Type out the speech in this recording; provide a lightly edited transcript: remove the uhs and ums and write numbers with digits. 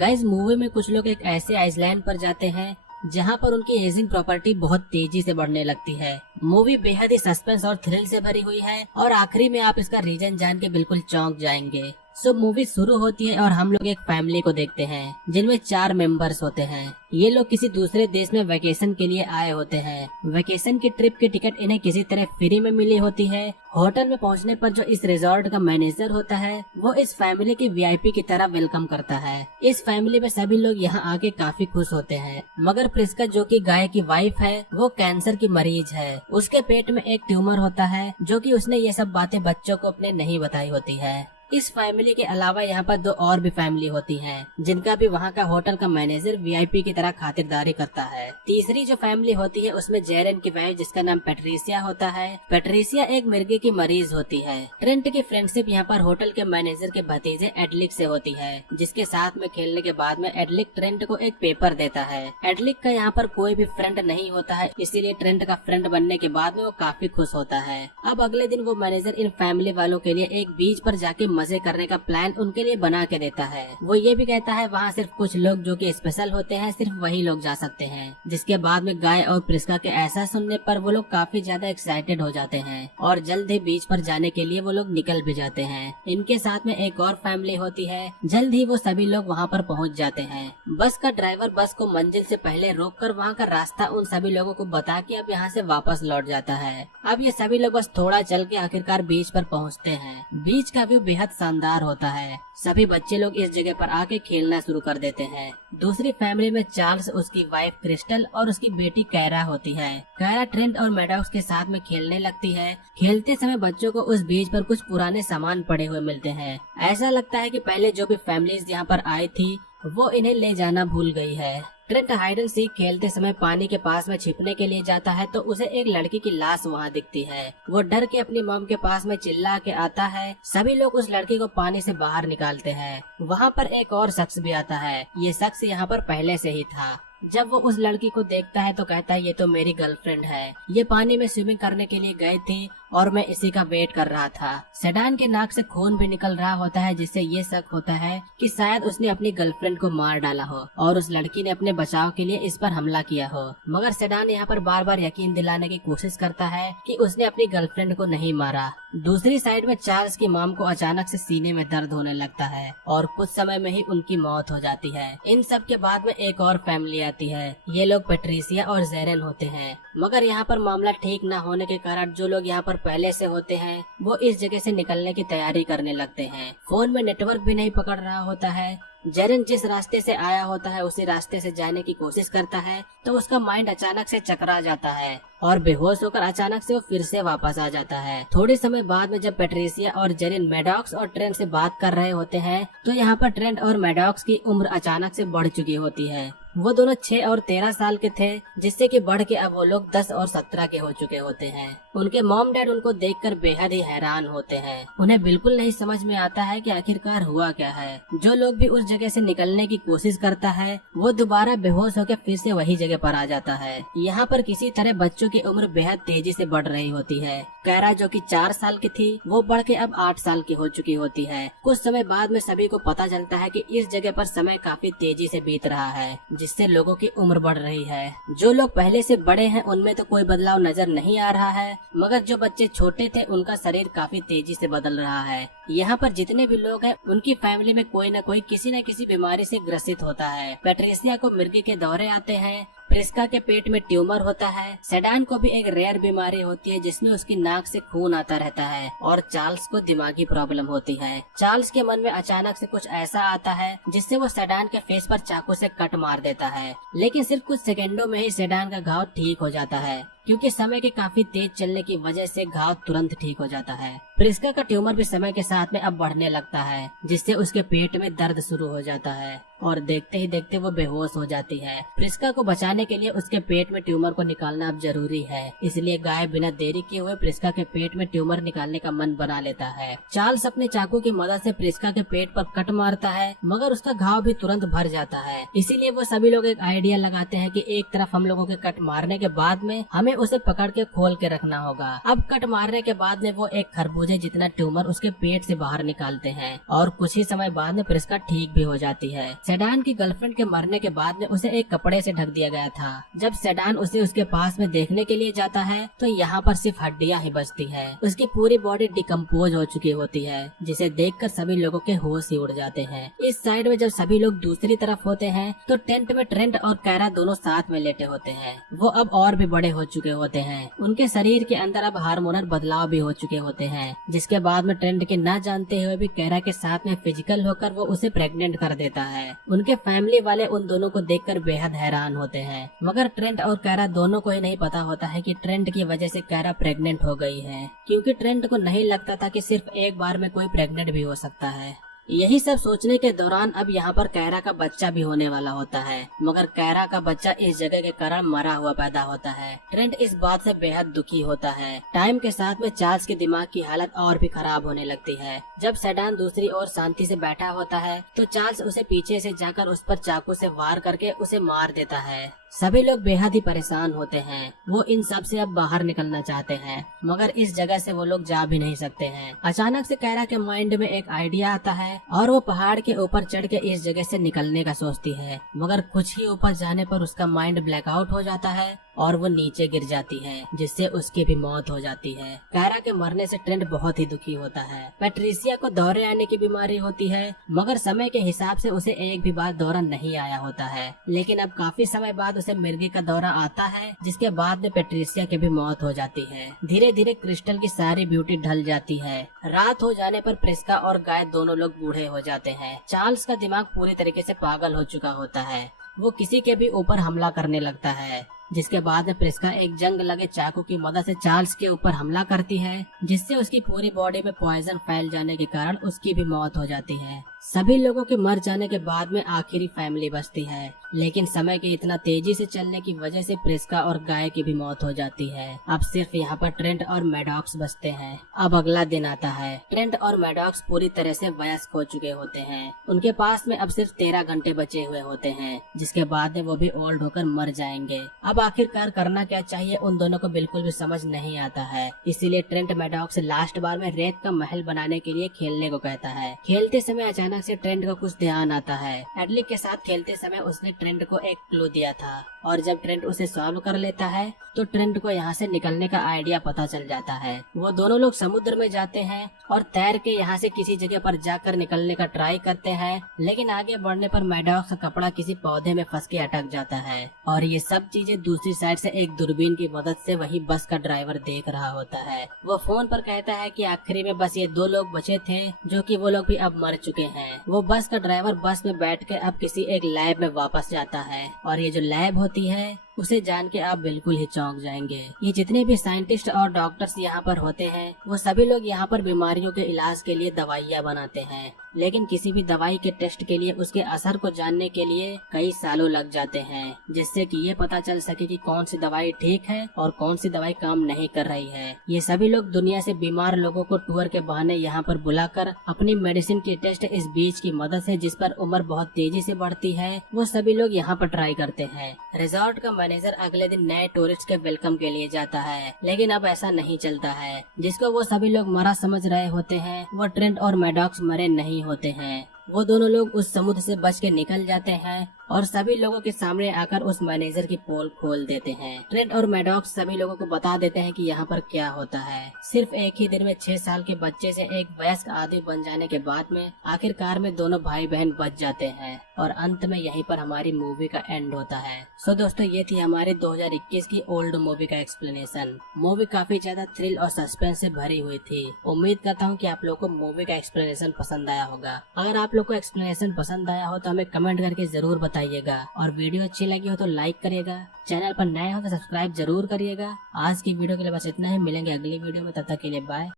Guys movie में कुछ लोग एक ऐसे आइसलैंड पर जाते हैं जहां पर उनकी एजिंग प्रॉपर्टी बहुत तेजी से बढ़ने लगती है। मूवी बेहद ही सस्पेंस और थ्रिल से भरी हुई है और आखिरी में आप इसका रीजन जान के बिल्कुल चौंक जाएंगे। सो मूवी शुरू होती है और हम लोग एक फैमिली को देखते हैं जिनमें 4 मेंबर्स होते हैं। ये लोग किसी दूसरे देश में वेकेशन के लिए आए होते हैं। वेकेशन की ट्रिप की टिकट इन्हें किसी तरह फ्री में मिली होती है। होटल में पहुंचने पर जो इस रिजॉर्ट का मैनेजर होता है वो इस फैमिली की वीआईपी की तरह वेलकम करता है। इस फैमिली में सभी लोग यहाँ आके काफी खुश होते हैं, मगर प्रिस्का जो कि गाय की वाइफ है वो कैंसर की मरीज है। उसके पेट में एक ट्यूमर होता है जो कि उसने ये सब बातें बच्चों को अपने नहीं बताई होती है। इस फैमिली के अलावा यहाँ पर 2 और भी फैमिली होती हैं, जिनका भी वहाँ का होटल का मैनेजर वीआईपी की तरह खातिरदारी करता है। तीसरी जो फैमिली होती है उसमें जेरन की वाइफ जिसका नाम पैट्रिसिया होता है। पैट्रिसिया एक मिर्गी की मरीज होती है। ट्रेंट की फ्रेंडशिप यहाँ पर होटल के मैनेजर के भतीजे एडलिक से होती है, जिसके साथ में खेलने के बाद में एडलिक ट्रेंट को एक पेपर देता है। एडलिक का यहाँ पर कोई भी फ्रेंड नहीं होता है, इसीलिए ट्रेंट का फ्रेंड बनने के बाद में वो काफी खुश होता है। अब अगले दिन वो मैनेजर इन फैमिली वालों के लिए एक बीच पर जाके मजे करने का प्लान उनके लिए बना के देता है। वो ये भी कहता है वहाँ सिर्फ कुछ लोग जो कि स्पेशल होते हैं सिर्फ वही लोग जा सकते हैं। जिसके बाद में गाय और प्रिस्का के ऐसा सुनने पर वो लोग काफी ज्यादा एक्साइटेड हो जाते हैं और जल्द ही बीच पर जाने के लिए वो लोग निकल भी जाते हैं। इनके साथ में एक और फैमिली होती है। जल्द ही वो सभी लोग वहाँ पर पहुँच जाते हैं। बस का ड्राइवर बस को मंजिल से पहले रोककर वहाँ का रास्ता उन सभी लोगों को बता के अब यहाँ से वापस लौट जाता है। अब ये सभी लोग बस थोड़ा चल के आखिरकार बीच पर पहुँचते हैं। बीच का व्यू बेहद शानदार होता है। सभी बच्चे लोग इस जगह पर आके खेलना शुरू कर देते हैं। दूसरी फैमिली में चार्ल्स, उसकी वाइफ क्रिस्टल और उसकी बेटी कैरा होती है। कैरा ट्रेंट और मैडॉक्स के साथ में खेलने लगती है। खेलते समय बच्चों को उस बीच पर कुछ पुराने सामान पड़े हुए मिलते हैं। ऐसा लगता है कि पहले जो भी फैमिलीज यहाँ पर आई थी वो इन्हें ले जाना भूल गई है। ट्रेंट हाइड एंड सीक खेलते समय पानी के पास में छिपने के लिए जाता है तो उसे एक लड़की की लाश वहाँ दिखती है। वो डर के अपनी मॉम के पास में चिल्ला के आता है। सभी लोग उस लड़की को पानी से बाहर निकालते हैं। वहाँ पर एक और शख्स भी आता है। ये शख्स यहाँ पर पहले से ही था। जब वो उस लड़की को देखता है तो कहता है ये तो मेरी गर्लफ्रेंड है। ये पानी में स्विमिंग करने के लिए गई थी और मैं इसी का वेट कर रहा था। सेडान के नाक से खून भी निकल रहा होता है, जिससे ये शक होता है कि शायद उसने अपनी गर्लफ्रेंड को मार डाला हो और उस लड़की ने अपने बचाव के लिए इस पर हमला किया हो। मगर सेडान यहाँ पर बार बार यकीन दिलाने की कोशिश करता है कि उसने अपनी गर्लफ्रेंड को नहीं मारा। दूसरी साइड में चार्ल्स की मॉम को अचानक से सीने में दर्द होने लगता है और कुछ समय में ही उनकी मौत हो जाती है। इन सब के बाद में एक और फैमिली आती है। ये लोग पैट्रिसिया और जेरन होते हैं। मगर यहाँ पर मामला ठीक न होने के कारण जो लोग यहाँ पर पहले से होते हैं वो इस जगह से निकलने की तैयारी करने लगते हैं। फोन में नेटवर्क भी नहीं पकड़ रहा होता है। जेरन जिस रास्ते से आया होता है उसी रास्ते से जाने की कोशिश करता है तो उसका माइंड अचानक से चकरा जाता है और बेहोश होकर अचानक से वो फिर से वापस आ जाता है। थोड़े समय बाद में जब पैट्रिसिया और जेरन मैडॉक्स और ट्रेंट से बात कर रहे होते हैं तो यहाँ पर ट्रेंट और मैडॉक्स की उम्र अचानक से बढ़ चुकी होती है। वो दोनों 6 और 13 साल के थे, जिससे कि बढ़ के अब वो लोग 10 और 17 के हो चुके होते हैं। उनके मॉम डैड उनको देखकर बेहद ही हैरान होते हैं। उन्हें बिल्कुल नहीं समझ में आता है कि आखिरकार हुआ क्या है। जो लोग भी उस जगह से निकलने की कोशिश करता है वो दोबारा बेहोश होकर फिर से वही जगह पर आ जाता है। यहाँ पर किसी तरह बच्चों की उम्र बेहद तेजी से बढ़ रही होती है। कैरा जो कि 4 साल की थी वो बढ़ के अब 8 साल की हो चुकी होती है। कुछ समय बाद में सभी को पता चलता है कि इस जगह पर समय काफी तेजी से बीत रहा है, जिससे लोगों की उम्र बढ़ रही है। जो लोग पहले से बड़े हैं उनमें तो कोई बदलाव नजर नहीं आ रहा है, मगर जो बच्चे छोटे थे उनका शरीर काफी तेजी से बदल रहा है। यहाँ पर जितने भी लोग हैं उनकी फैमिली में कोई न कोई किसी न किसी बीमारी से ग्रसित होता है। पैट्रिसिया को मिर्गी के दौरे आते हैं। प्रिस्का के पेट में ट्यूमर होता है। सेडान को भी एक रेयर बीमारी होती है जिसमें उसकी नाक से खून आता रहता है और चार्ल्स को दिमागी प्रॉब्लम होती है। चार्ल्स के मन में अचानक से कुछ ऐसा आता है जिससे वो सेडान के फेस पर चाकू से कट मार देता है, लेकिन सिर्फ कुछ सेकंडों में ही सेडान का घाव ठीक हो जाता है क्योंकि समय के काफी तेज चलने की वजह से घाव तुरंत ठीक हो जाता है। प्रिस्का का ट्यूमर भी समय के साथ में अब बढ़ने लगता है, जिससे उसके पेट में दर्द शुरू हो जाता है और देखते ही देखते वो बेहोश हो जाती है। प्रिस्का को बचाने के लिए उसके पेट में ट्यूमर को निकालना अब जरूरी है, इसलिए गाय बिना देरी किए हुए प्रिस्का के पेट में ट्यूमर निकालने का मन बना लेता है। चार्ल्स अपने चाकू की मदद से प्रिस्का के पेट पर कट मारता है, मगर उसका घाव भी तुरंत भर जाता है। इसीलिए वो सभी लोग एक आइडिया लगाते हैं कि एक तरफ हम लोगों के कट मारने के बाद में हमें हमें उसे पकड़ के खोल के रखना होगा। अब कट मारने के बाद में वो एक खरबूजे जितना ट्यूमर उसके पेट से बाहर निकालते हैं और कुछ ही समय बाद में प्रिस्का ठीक भी हो जाती है। सेडान की गर्लफ्रेंड के मरने के बाद में उसे एक कपड़े से ढक दिया गया था। जब सेडान उसे उसके पास में देखने के लिए जाता है तो यहाँ पर सिर्फ हड्डियां ही बचती है। उसकी पूरी बॉडी डिकम्पोज हो चुकी होती है, जिसे देखकर सभी लोगों के होश ही उड़ जाते हैं। इस साइड में जब सभी लोग दूसरी तरफ होते हैं तो टेंट में ट्रेंट और कैरा दोनों साथ में लेटे होते हैं। वो अब और भी बड़े हो चुके होते हैं। उनके शरीर के अंदर अब हार्मोनल बदलाव भी हो चुके होते हैं, जिसके बाद में ट्रेंट के न जानते हुए भी कैरा के साथ में फिजिकल होकर वो उसे प्रेग्नेंट कर देता है। उनके फैमिली वाले उन दोनों को देखकर बेहद हैरान होते हैं, मगर ट्रेंट और कैरा दोनों को ही नहीं पता होता है कि ट्रेंट की वजह से कैरा प्रेग्नेंट हो गई है, क्योंकि ट्रेंट को नहीं लगता था कि सिर्फ एक बार में कोई प्रेग्नेंट भी हो सकता है। यही सब सोचने के दौरान अब यहाँ पर कैरा का बच्चा भी होने वाला होता है, मगर कैरा का बच्चा इस जगह के कारण मरा हुआ पैदा होता है। ट्रेंट इस बात से बेहद दुखी होता है। टाइम के साथ में चार्ल्स के दिमाग की हालत और भी खराब होने लगती है। जब सेडान दूसरी ओर शांति से बैठा होता है तो चार्ल्स उसे पीछे से जाकर उस पर चाकू से वार करके उसे मार देता है। सभी लोग बेहद ही परेशान होते हैं। वो इन सब से अब बाहर निकलना चाहते हैं, मगर इस जगह से वो लोग जा भी नहीं सकते हैं। अचानक से कैरा के माइंड में एक आइडिया आता है और वो पहाड़ के ऊपर चढ़ के इस जगह से निकलने का सोचती है, मगर कुछ ही ऊपर जाने पर उसका माइंड ब्लैकआउट हो जाता है और वो नीचे गिर जाती है, जिससे उसकी भी मौत हो जाती है। कैरा के मरने से ट्रेंट बहुत ही दुखी होता है। पैट्रिसिया को दौरे आने की बीमारी होती है, मगर समय के हिसाब से उसे एक भी बार दौरा नहीं आया होता है। लेकिन अब काफी समय बाद उसे मिर्गी का दौरा आता है, जिसके बाद में पैट्रिसिया की भी मौत हो जाती है। धीरे धीरे क्रिस्टल की सारी ब्यूटी ढल जाती है। रात हो जाने पर प्रिस्का और गाय दोनों लोग बूढ़े हो जाते हैं। चार्ल्स का दिमाग पूरी तरीके से पागल हो चुका होता है। वो किसी के भी ऊपर हमला करने लगता है, जिसके बाद में प्रिस्का एक जंग लगे चाकू की मदद से चार्ल्स के ऊपर हमला करती है, जिससे उसकी पूरी बॉडी में पॉइजन फैल जाने के कारण उसकी भी मौत हो जाती है। सभी लोगों के मर जाने के बाद में आखिरी फैमिली बचती है, लेकिन समय के इतना तेजी से चलने की वजह से प्रिस्का और गाय की भी मौत हो जाती है। अब सिर्फ यहाँ पर ट्रेंट और मैडॉक्स बचते हैं। अब अगला दिन आता है। ट्रेंट और मैडॉक्स पूरी तरह से वयस्क हो चुके होते हैं। उनके पास में अब सिर्फ 13 घंटे बचे हुए होते हैं, जिसके बाद में वो भी ओल्ड होकर मर जाएंगे। अब आखिरकार करना क्या चाहिए उन दोनों को बिल्कुल भी समझ नहीं आता है। इसीलिए ट्रेंट मैडॉक्स लास्ट बार में रेत का महल बनाने के लिए खेलने को कहता है। खेलते समय अचानक से ट्रेंट को कुछ ध्यान आता है। एडली के साथ खेलते समय उसने ट्रेंट को एक क्लू दिया था, और जब ट्रेंट उसे सॉल्व कर लेता है तो ट्रेंट को यहाँ से निकलने का आइडिया पता चल जाता है। वो दोनों लोग समुद्र में जाते हैं और तैर के यहाँ से किसी जगह पर जाकर निकलने का ट्राई करते हैं, लेकिन आगे बढ़ने पर मैडॉक्स का कपड़ा किसी पौधे में फंस के अटक जाता है, और ये सब चीजें दूसरी साइड से एक दूरबीन की मदद से वही बस का ड्राइवर देख रहा होता है। वो फोन पर कहता है कि आखिरी में बस ये 2 लोग बचे थे, जो कि वो लोग भी अब मर चुके हैं। वो बस का ड्राइवर बस में बैठ के अब किसी एक लैब में वापस जाता है, और ये जो लैब होती है उसे जान के आप बिल्कुल ही चौंक जाएंगे। ये जितने भी साइंटिस्ट और डॉक्टर्स यहाँ पर होते हैं, वो सभी लोग यहाँ पर बीमारियों के इलाज के लिए दवाइयाँ बनाते हैं, लेकिन किसी भी दवाई के टेस्ट के लिए उसके असर को जानने के लिए कई सालों लग जाते हैं, जिससे कि ये पता चल सके कि कौन सी दवाई ठीक है और कौन सी दवाई काम नहीं कर रही है। ये सभी लोग दुनिया से बीमार लोगों को टूर के बहाने यहाँ पर बुलाकर अपनी मेडिसिन की टेस्ट इस बीज की मदद से, जिस पर उम्र बहुत तेजी से बढ़ती है, वो सभी लोग यहाँ पर ट्राई करते हैं। रिजॉर्ट का मैनेजर अगले दिन नए टूरिस्ट के वेलकम के लिए जाता है, लेकिन अब ऐसा नहीं चलता है। जिसको वो सभी लोग मरा समझ रहे होते हैं, वो ट्रेंट और मैडॉक्स मरे नहीं होते हैं। वो दोनों लोग उस समुद्र से बच के निकल जाते हैं और सभी लोगों के सामने आकर उस मैनेजर की पोल खोल देते हैं। ट्रेंट और मैडॉक्स सभी लोगों को बता देते हैं कि यहाँ पर क्या होता है। सिर्फ एक ही दिन में 6 साल के बच्चे से एक वयस्क आदमी बन जाने के बाद में आखिरकार में दोनों भाई बहन बच जाते हैं, और अंत में यहीं पर हमारी मूवी का एंड होता है। सो दोस्तों, ये थी हमारी 2021 की ओल्ड मूवी का एक्सप्लेनेशन। मूवी काफी ज्यादा थ्रिल और सस्पेंस से भरी हुई थी। उम्मीद करता हूँ कि आप लोगों को मूवी का एक्सप्लेनेशन पसंद आया होगा। अगर आप लोग को एक्सप्लेनेशन पसंद आया हो तो हमें कमेंट करके जरूर बताइएगा, और वीडियो अच्छी लगी हो तो लाइक करिएगा। चैनल पर नए हो तो सब्सक्राइब जरूर करिएगा। आज की वीडियो के लिए बस इतना ही। मिलेंगे अगली वीडियो में, तब तक के लिए बाय।